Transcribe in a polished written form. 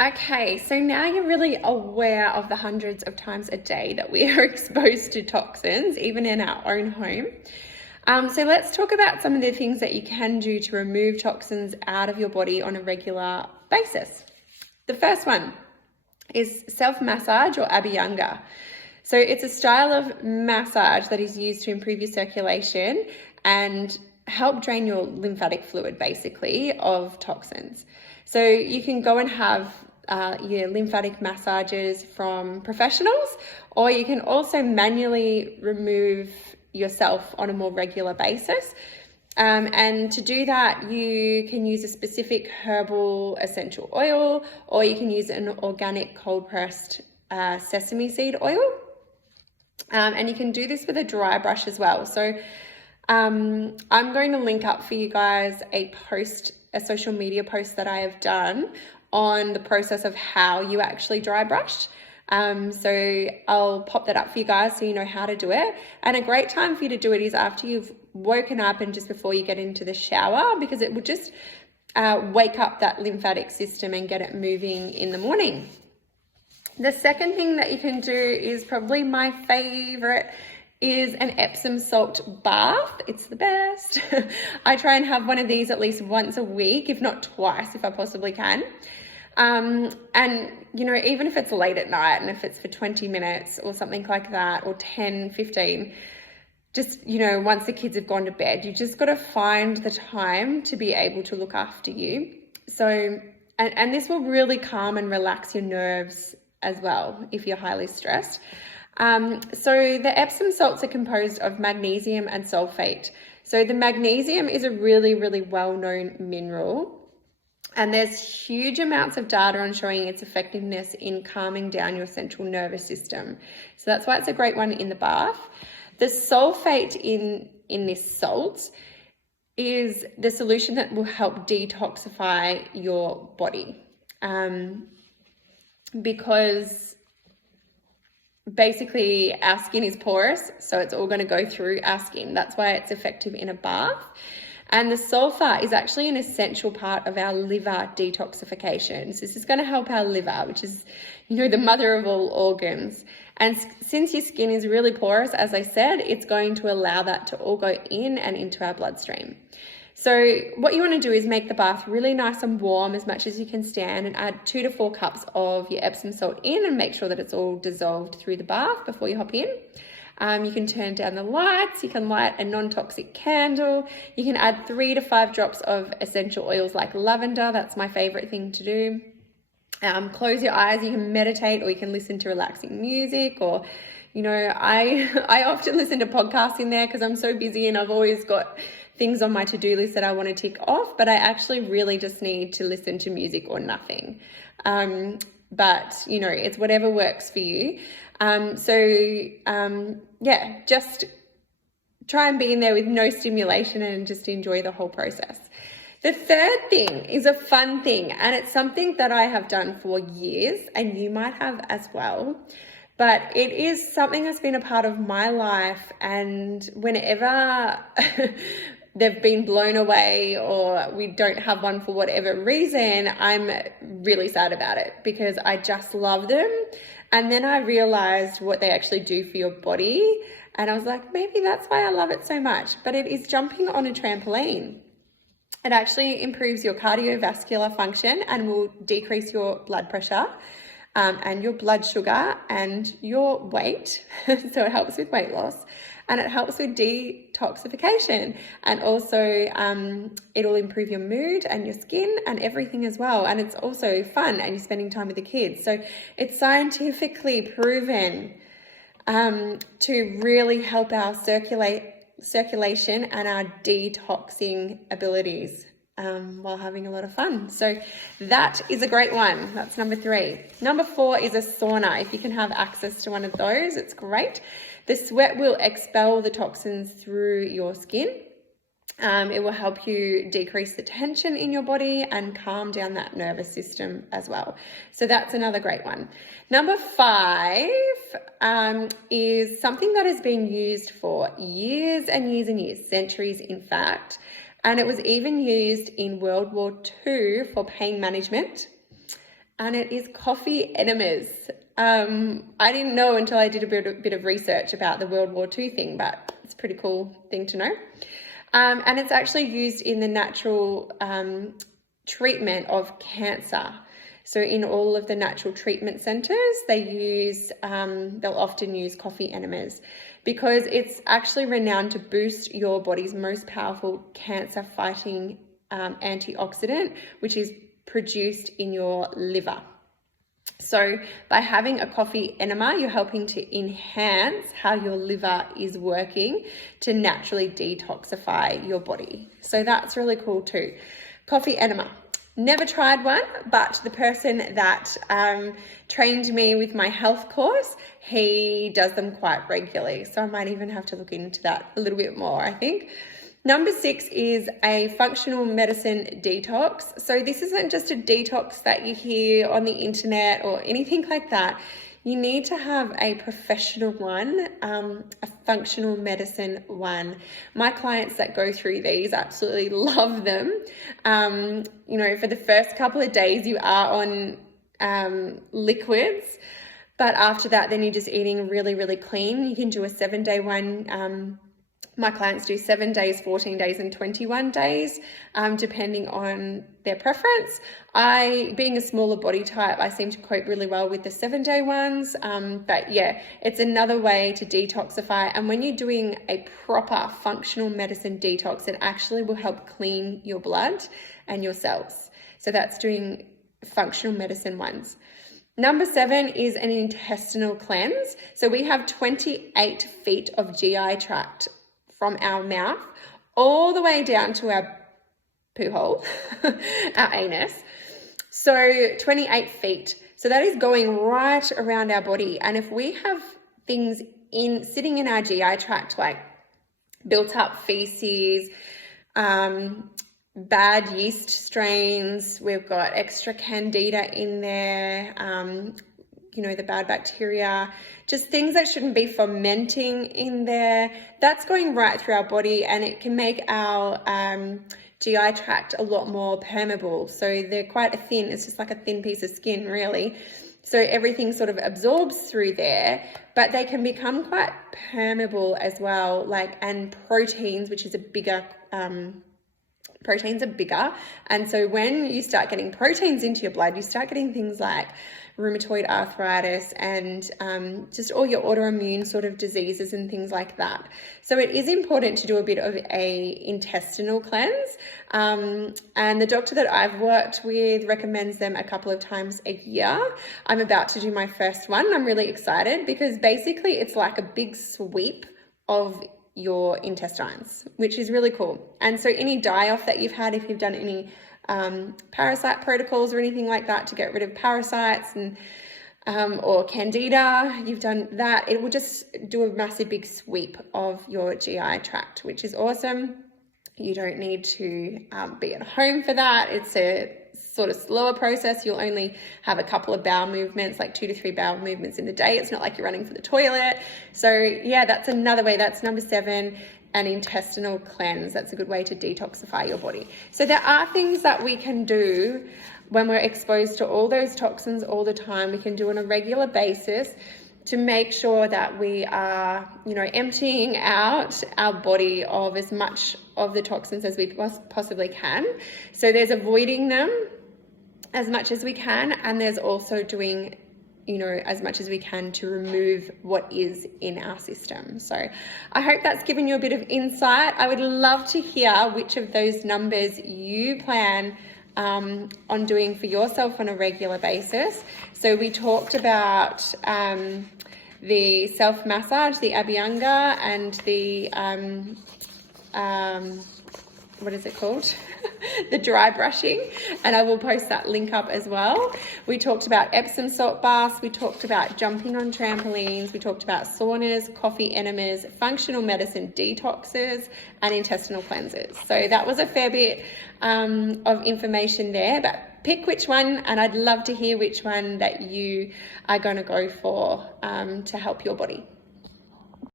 Okay, so now you're really aware of the hundreds of times a day that we are exposed to toxins, even in our own home. So let's talk about some of the things that you can do to remove toxins out of your body on a regular basis. The first one is self-massage or abhyanga. So it's a style of massage that is used to improve your circulation and help drain your lymphatic fluid, basically, of toxins. So you can go and have your lymphatic massages from professionals, or you can also manually remove yourself on a more regular basis. And to do that, you can use a specific herbal essential oil, or you can use an organic cold pressed sesame seed oil. And you can do this with a dry brush as well. So I'm going to link up for you guys a social media post that I have done on the process of how you actually dry brush. So I'll pop that up for you guys so you know how to do it. And a great time for you to do it is after you've woken up and just before you get into the shower, because it will just wake up that lymphatic system and get it moving in the morning. The second thing that you can do is probably my favorite, is an Epsom salt bath. It's the best. I try and have one of these at least once a week, if not twice, if I possibly can. And, you know, even if it's late at night and if it's for 20 minutes or something like that, or 10, 15, just, you know, once the kids have gone to bed, you just got to find the time to be able to look after you. So, and this will really calm and relax your nerves as well if you're highly stressed. So the Epsom salts are composed of magnesium and sulfate. So the magnesium is a really, really well-known mineral, and there's huge amounts of data on showing its effectiveness in calming down your central nervous system. So that's why it's a great one in the bath. The sulfate in this salt is the solution that will help detoxify your body. Because basically our skin is porous, so it's all going to go through our skin. That's why it's effective in a bath. And the sulfur is actually an essential part of our liver detoxification. So this is going to help our liver, which is, you know, the mother of all organs. And since your skin is really porous, as I said, it's going to allow that to all go in and into our bloodstream. So what you want to do is make the bath really nice and warm as much as you can stand, and add 2 to 4 cups of your Epsom salt in, and make sure that it's all dissolved through the bath before you hop in. You can turn down the lights, you can light a non-toxic candle, you can add 3 to 5 drops of essential oils like lavender. That's my favorite thing to do. Close your eyes, you can meditate, or you can listen to relaxing music, or, you know, I often listen to podcasts in there because I'm so busy and I've always got things on my to-do list that I want to tick off, but I actually really just need to listen to music or nothing. But, you know, it's whatever works for you. Yeah, just try and be in there with no stimulation and just enjoy the whole process. The third thing is a fun thing, and it's something that I have done for years, and you might have as well. But it is something that's been a part of my life, and whenever they've been blown away or we don't have one for whatever reason, I'm really sad about it because I just love them. And then I realized what they actually do for your body, and I was like, maybe that's why I love it so much. But it is jumping on a trampoline. It actually improves your cardiovascular function and will decrease your blood pressure and your blood sugar and your weight. So it helps with weight loss, and it helps with detoxification, and also it'll improve your mood and your skin and everything as well. And it's also fun, and you're spending time with the kids. So it's scientifically proven to really help our circulation and our detoxing abilities while having a lot of fun. So that is a great one. That's number 3. Number 4 is a sauna. If you can have access to one of those, it's great. The sweat will expel the toxins through your skin. It will help you decrease the tension in your body and calm down that nervous system as well. So that's another great one. Number 5 is something that has been used for years and years and years, centuries in fact, and it was even used in World War II for pain management. and it is coffee enemas. I didn't know until I did a bit of research about the World War II thing, but it's a pretty cool thing to know. And it's actually used in the natural treatment of cancer. So in all of the natural treatment centers, they'll often use coffee enemas because it's actually renowned to boost your body's most powerful cancer-fighting antioxidant, which is produced in your liver. So by having a coffee enema, you're helping to enhance how your liver is working to naturally detoxify your body. So that's really cool too. Coffee enema. Never tried one, but the person that trained me with my health course, he does them quite regularly. So I might even have to look into that a little bit more, I think. Number 6 is a functional medicine detox. So this isn't just a detox that you hear on the internet or anything like that. You need to have a professional one, a functional medicine one. My clients that go through these absolutely love them. For the first couple of days you are on liquids, but after that then you're just eating really, really clean. You can do a 7-day one. My clients do 7 days, 14 days, and 21 days, depending on their preference. Being a smaller body type, I seem to cope really well with the 7-day ones. But yeah, it's another way to detoxify. And when you're doing a proper functional medicine detox, it actually will help clean your blood and your cells. So that's doing functional medicine ones. Number 7 is an intestinal cleanse. So we have 28 feet of GI tract from our mouth all the way down to our poo hole, our anus. So 28 feet. So that is going right around our body. And if we have things sitting in our GI tract, like built up feces, bad yeast strains, we've got extra candida in there, the bad bacteria, just things that shouldn't be fermenting in there, that's going right through our body, and it can make our GI tract a lot more permeable. So they're quite thin, it's just like a thin piece of skin really. So everything sort of absorbs through there, but they can become quite permeable as well, and proteins, which is a bigger proteins are bigger. And so when you start getting proteins into your blood, you start getting things like rheumatoid arthritis and just all your autoimmune sort of diseases and things like that. So it is important to do a bit of a intestinal cleanse. And the doctor that I've worked with recommends them a couple of times a year. I'm about to do my first one. I'm really excited because basically it's like a big sweep of your intestines, which is really cool. And so any die-off that you've had, if you've done any parasite protocols or anything like that to get rid of parasites and or candida, you've done that, it will just do a massive big sweep of your GI tract, which is awesome. You don't need to be at home for that. It's a sort of slower process. You'll only have a couple of bowel movements, like 2 to 3 bowel movements in the day. It's not like you're running for the toilet. So yeah, that's another way. That's number 7, an intestinal cleanse. That's a good way to detoxify your body. So there are things that we can do when we're exposed to all those toxins all the time. We can do on a regular basis to make sure that we are, emptying out our body of as much of the toxins as we possibly can. So there's avoiding them as much as we can, and there's also doing, as much as we can to remove what is in our system. So I hope that's given you a bit of insight. I would love to hear which of those numbers you plan on doing for yourself on a regular basis. So we talked about the self-massage, the Abhyanga, and the what is it called? The dry brushing, and I will post that link up as well. We talked about Epsom salt baths, we talked about jumping on trampolines, we talked about saunas, coffee enemas, functional medicine detoxes, and intestinal cleanses. So that was a fair bit of information there, but pick which one, and I'd love to hear which one that you are going to go for to help your body.